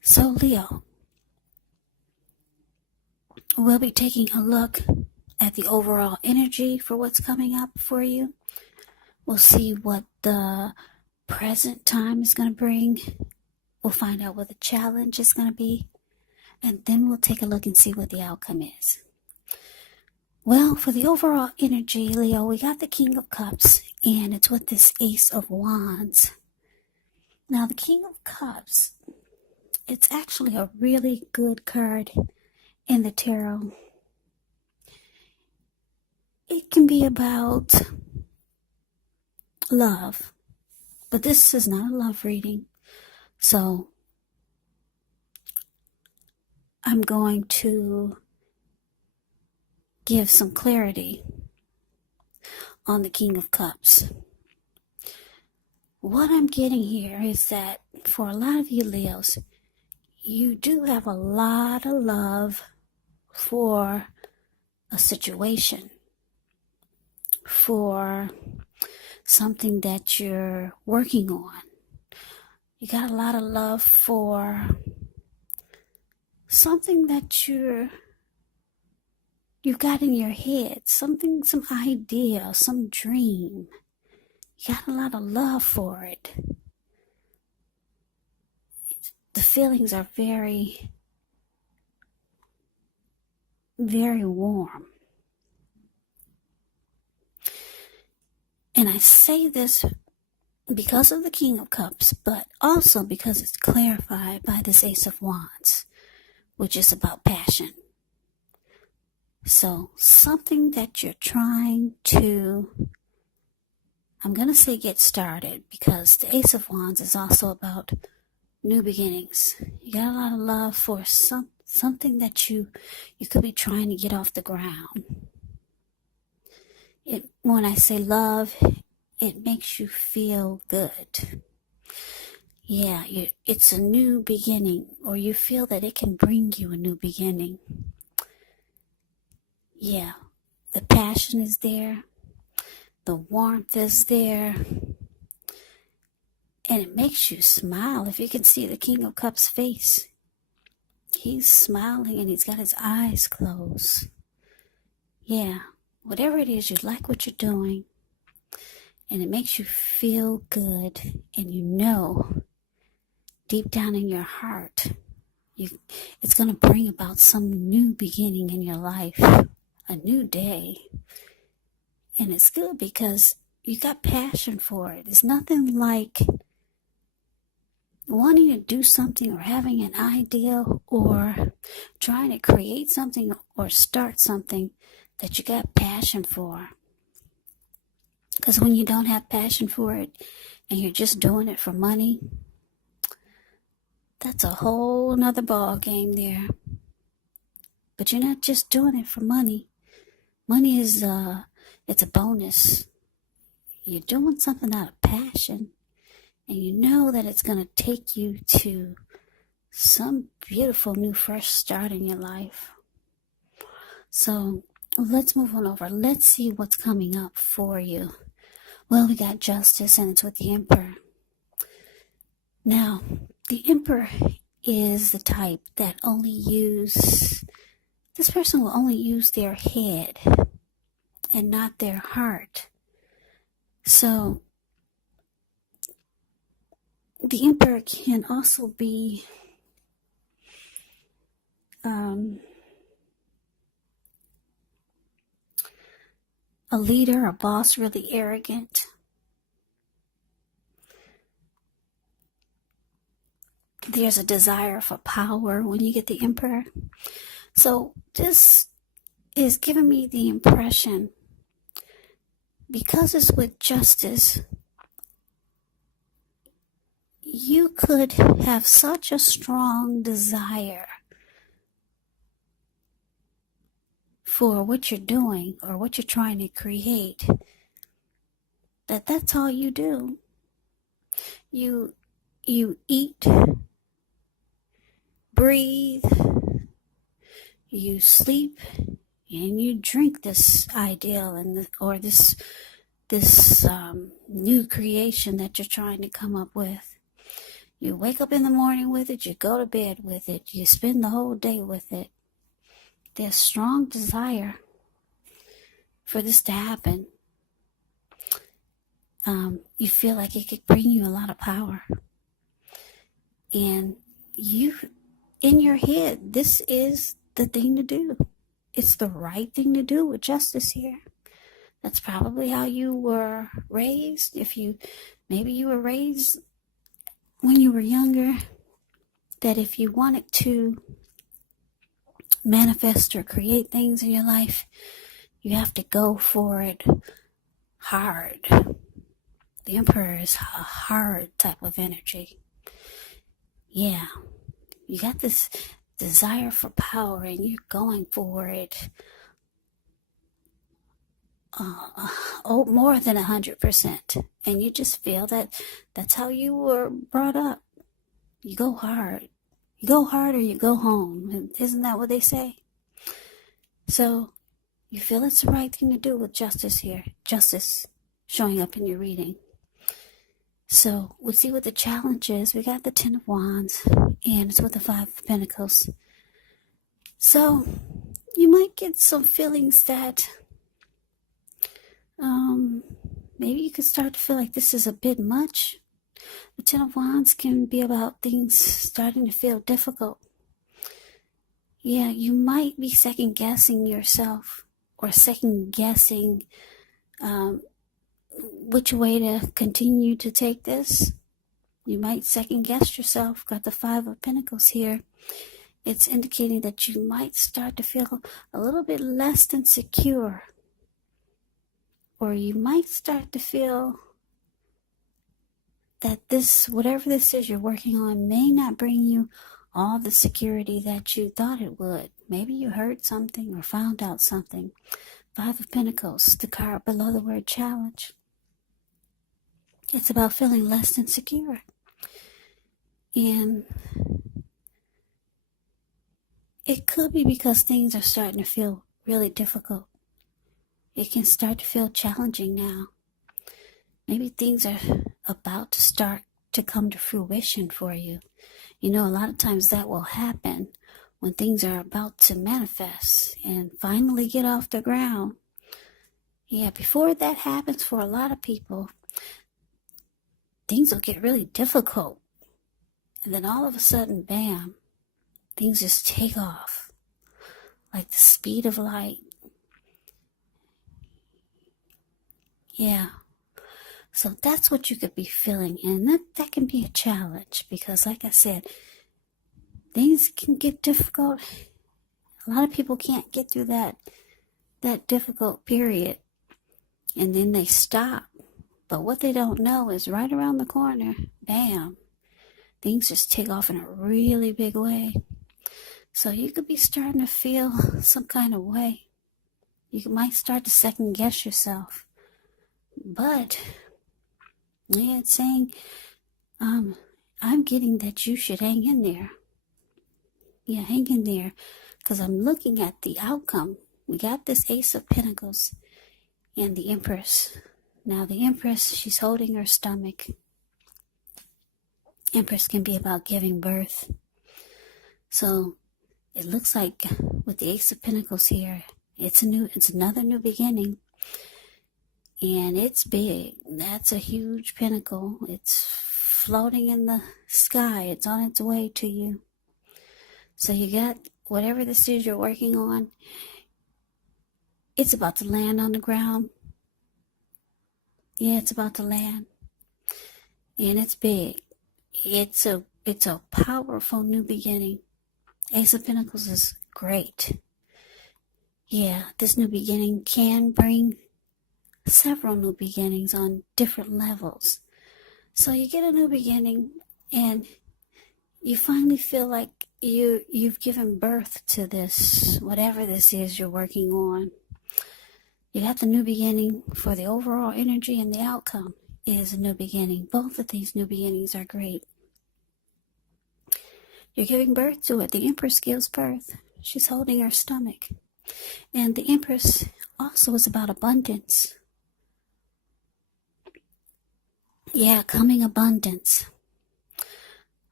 So, Leo, we'll be taking a look at the overall energy for what's coming up for you. We'll see what the present time is going to bring. We'll find out what the challenge is going to be. And then we'll take a look and see what the outcome is. Well, for the overall energy, Leo, we got the King of Cups, and it's with this Ace of Wands. Now, the King of Cups, it's actually a really good card in the tarot. It can be about love, but this is not a love reading. So I'm going to give some clarity on the King of Cups. What I'm getting here is that for a lot of you Leos, you do have a lot of love for a situation, for something that you're working on. You got a lot of love for something that you've got in your head, some idea, some dream. You got a lot of love for it. The feelings are very, very warm. And I say this because of the King of Cups, but also because it's clarified by this Ace of Wands, which is about passion. So something that you're trying to, I'm going to say get started, because the Ace of Wands is also about new beginnings. You got a lot of love for something that you could be trying to get off the ground. When I say love, it makes you feel good. Yeah, it's a new beginning, or you feel that it can bring you a new beginning. Yeah, the passion is there, the warmth is there, and it makes you smile. If you can see the King of Cups' face, he's smiling and he's got his eyes closed. Yeah, whatever it is, you like what you're doing, and it makes you feel good, and you know deep down in your heart, it's going to bring about some new beginning in your life, a new day. And it's good because you got passion for it. It's nothing like wanting to do something or having an idea or trying to create something or start something that you got passion for. Because when you don't have passion for it and you're just doing it for money, that's a whole nother ball game there. But you're not just doing it for money. Money is it's a bonus. You're doing something out of passion, and you know that it's going to take you to some beautiful new fresh start in your life. So let's move on over. Let's see what's coming up for you. Well, we got Justice, and it's with the Emperor. Now, the Emperor is the type that this person will only use their head and not their heart. So the Emperor can also be a leader, a boss, really arrogant. There's a desire for power when you get the Emperor. So this is giving me the impression, because it's with Justice, you could have such a strong desire for what you're doing or what you're trying to create, that's all you do. You eat, breathe, you sleep, and you drink this ideal or this new creation that you're trying to come up with. You wake up in the morning with it, you go to bed with it, you spend the whole day with it. There's strong desire for this to happen. You feel like it could bring you a lot of power. And you, in your head, this is the thing to do. It's the right thing to do with justice here. That's probably how you were raised. Maybe you were raised when you were younger, that if you wanted to manifest or create things in your life, you have to go for it hard. The Emperor is a hard type of energy. Yeah, you got this desire for power and you're going for it more than 100%. And you just feel that that's how you were brought up. You go hard. You go hard or you go home. Isn't that what they say? So you feel it's the right thing to do with justice here. Justice showing up in your reading. So we'll see what the challenge is. We got the 10 of Wands and it's with the 5 of Pentacles. So you might get some feelings that maybe you could start to feel like this is a bit much. The 10 of Wands can be about things starting to feel difficult. Yeah, you might be second guessing yourself or second guessing which way to continue to take this. You might second guess yourself. Got the 5 of Pentacles here. It's indicating that you might start to feel a little bit less than secure. Or you might start to feel that this, whatever this is you're working on, may not bring you all the security that you thought it would. Maybe you heard something or found out something. 5 of Pentacles, the card below the word challenge. It's about feeling less than secure. And it could be because things are starting to feel really difficult. It can start to feel challenging now. Maybe things are about to start to come to fruition for you. You know, a lot of times that will happen when things are about to manifest and finally get off the ground. Yeah, before that happens for a lot of people, things will get really difficult. And then all of a sudden, bam, things just take off like the speed of light. Yeah. So that's what you could be feeling. And that can be a challenge because, like I said, things can get difficult. A lot of people can't get through that difficult period. And then they stop. But what they don't know is right around the corner, bam, things just take off in a really big way. So you could be starting to feel some kind of way. You might start to second guess yourself. But yeah, it's saying, I'm getting that you should hang in there. Yeah, hang in there. Because I'm looking at the outcome. We got this Ace of Pentacles and the Empress. Now the Empress, she's holding her stomach. Empress can be about giving birth. So it looks like with the Ace of Pentacles here, it's another new beginning. And it's big. That's a huge pinnacle. It's floating in the sky. It's on its way to you. So you got whatever this is you're working on. It's about to land on the ground. Yeah, it's about to land. And it's big. It's a powerful new beginning. Ace of Pentacles is great. Yeah, this new beginning can bring several new beginnings on different levels. So you get a new beginning and you finally feel like you've given birth to this, whatever this is you're working on. You got the new beginning for the overall energy, and the outcome is a new beginning. Both of these new beginnings are great. You're giving birth to it. The Empress gives birth. She's holding her stomach. And the Empress also is about abundance. Yeah, coming abundance.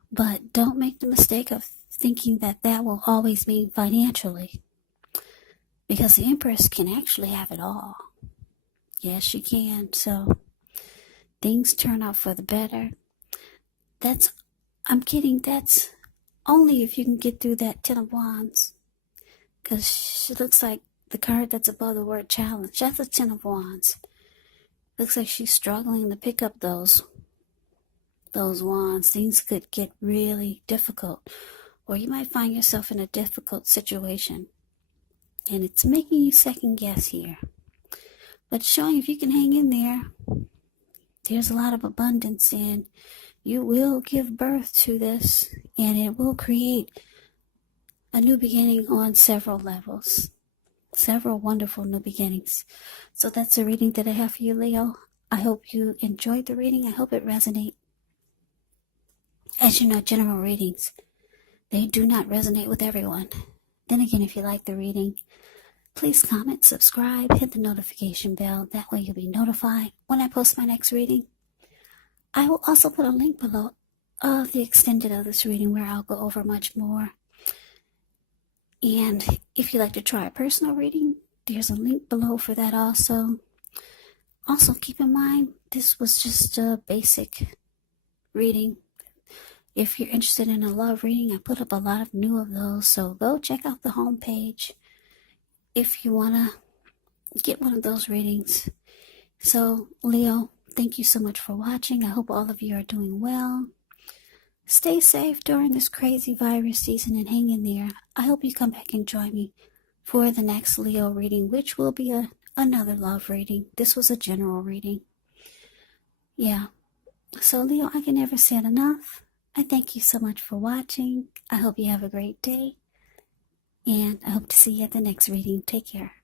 But don't make the mistake of thinking that that will always mean financially, because the Empress can actually have it all. Yes, she can. So things turn out for the better. I'm kidding, that's only if you can get through that Ten of Wands. Because she looks like the card that's above the word challenge. That's a Ten of Wands. Looks like she's struggling to pick up those wands. Things could get really difficult. Or you might find yourself in a difficult situation. And it's making you second guess here. But showing if you can hang in there, there's a lot of abundance, and you will give birth to this, and it will create a new beginning on several levels. Several wonderful new beginnings. So that's the reading that I have for you, Leo. I hope you enjoyed the reading. I hope it resonates. As you know, general readings, they do not resonate with everyone. Then again, if you like the reading, please comment, subscribe, hit the notification bell. That way you'll be notified when I post my next reading. I will also put a link below of the extended of this reading where I'll go over much more. And if you'd like to try a personal reading, there's a link below for that also. Also, keep in mind, this was just a basic reading. If you're interested in a love reading, I put up a lot of new of those, so go check out the homepage if you want to get one of those readings. So, Leo, thank you so much for watching. I hope all of you are doing well. Stay safe during this crazy virus season and hang in there. I hope you come back and join me for the next Leo reading, which will be another love reading. This was a general reading. Yeah. So, Leo, I can never say it enough. I thank you so much for watching. I hope you have a great day. And I hope to see you at the next reading. Take care.